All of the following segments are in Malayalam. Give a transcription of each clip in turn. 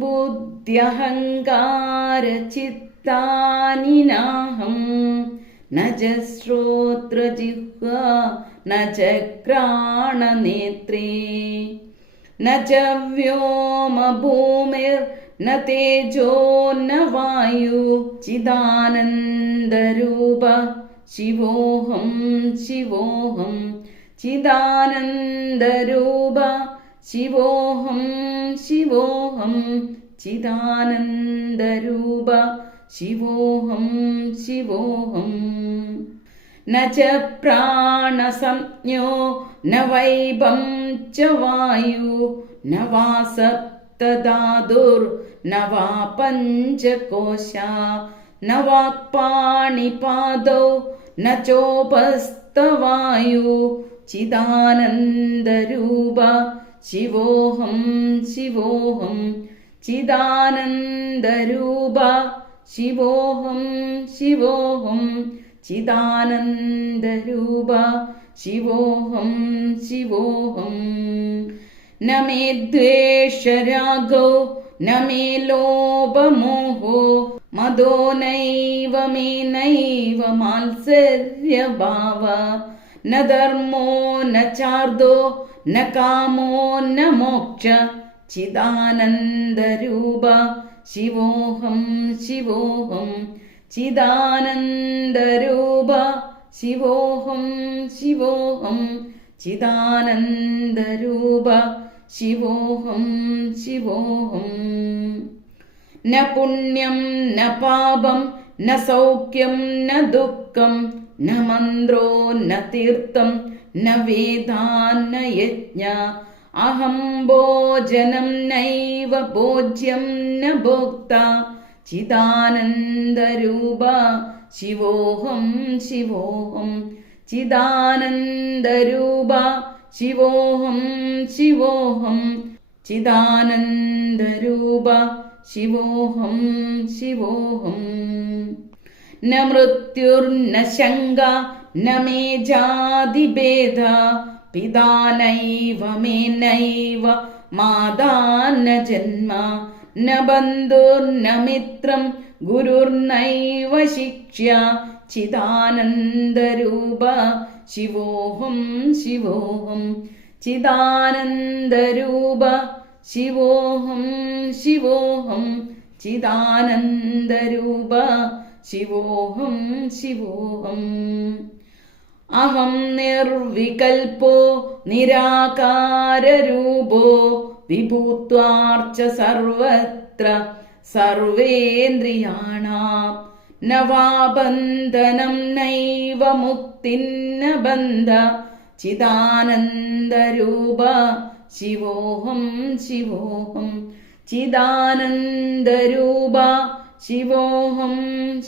ബുദ്ധ്യഹങ്കാരചിത്താനി നാഹം ന ച ശ്രോത്രജിഹ്വാ ന ച ഘ്രാണനേത്രേ ന ച വ്യോമഭൂമിർ ന തേജോ ന വായു ചിദാനന്ദരൂപ ശിവോഹം ശിവോഹം ചിദാനന്ദരൂപ ശിവോഹം ശിവോഹം ചിദാനന്ദരൂപ ശിവോഹം ശിവോഹം ന ച പ്രാണസംജ്ഞോ ന വൈഭം ച വായു ന വാ സപ്തധാതുർ ന വാ പഞ്ചകോശാ ന വാക്പാണിപാദൗ ന ചോപസ്ഥവായു ചിദാനന്ദരൂപ ശിവോഹം ശിവോഹം ചിദാനന്ദരൂപ ശിവോഹം ശിവോഹം ചിദാനന്ദരൂപ ശിവോഹം ശിവോഹം ന മേ ദ്വേഷരാഗോ ന മേ ലോഭമോഹോ മദോ നൈവ മേ നൈവ മാത്സര്യഭാവ ന ധർമ്മോ ന ചാർദോ ന കാമോ ന മോക്ഷ ചിദാനന്ദരൂപ ശിവോഹം ശിവോഹം ചിദാനന്ദരൂപ ശിവോഹം ശിവോഹം ചിദാനന്ദരൂപ ശിവോഹം ശിവോഹം ന പുണ്യം ന പാപം ന സൗഖ്യം ന ദുഃഖം ന മന്ത്രോ ന തീർത്ഥം ന വേദാ ന യജ്ഞ അഹം ഭോജനം നൈവ ഭോജ്യം ന ഭോക്ത ചിദാനന്ദരൂപ ശിവോഹം ശിവോഹം ചിദാനന്ദരൂപ ശിവോഹം ശിവോഹം ചിദാനന്ദരൂപ ശിവോഹം ശിവോഹം ന മൃത്യുർന ശങ്ക ന മേ ജാതിഭേദ പിതാ നൈവ മേ നൈവ മാതാ ന ജന്മ ന ബന്ധുർന മിത്രം ഗുരുർനൈവ ശിക്ഷ്യ ചിദാനന്ദരൂപ ശിവോഹം ശിവോഹം ചിദാനന്ദരൂപ ശിവോഹം ശിവോഹം ചിദാനന്ദരൂപ ശിവോഹം ശിവോഹം അഹം നിർവികൽപോ നിരാകാരരൂപോ വിഭൂത്വാർച്ച സർവത്ര സർവേന്ദ്രിയാണാം ന വാ ബന്ധനം നൈവ മുക്തിം ന ബന്ധ ചിദാനന്ദരൂപ ശിവോഹം ശിവോഹം ചിദാനന്ദരൂപ ശിവോഹം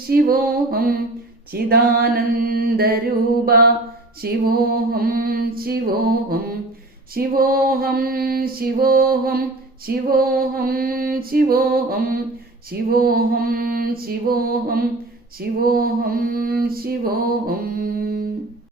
ശിവോഹം ചിദാനന്ദരൂപ ശിവോഹം ശിവോഹം ശിവോഹം ശിവോഹം ശിവോഹം ശിവോഹം ശിവോഹം ശിവോഹം ശിവോഹം ശിവോഹം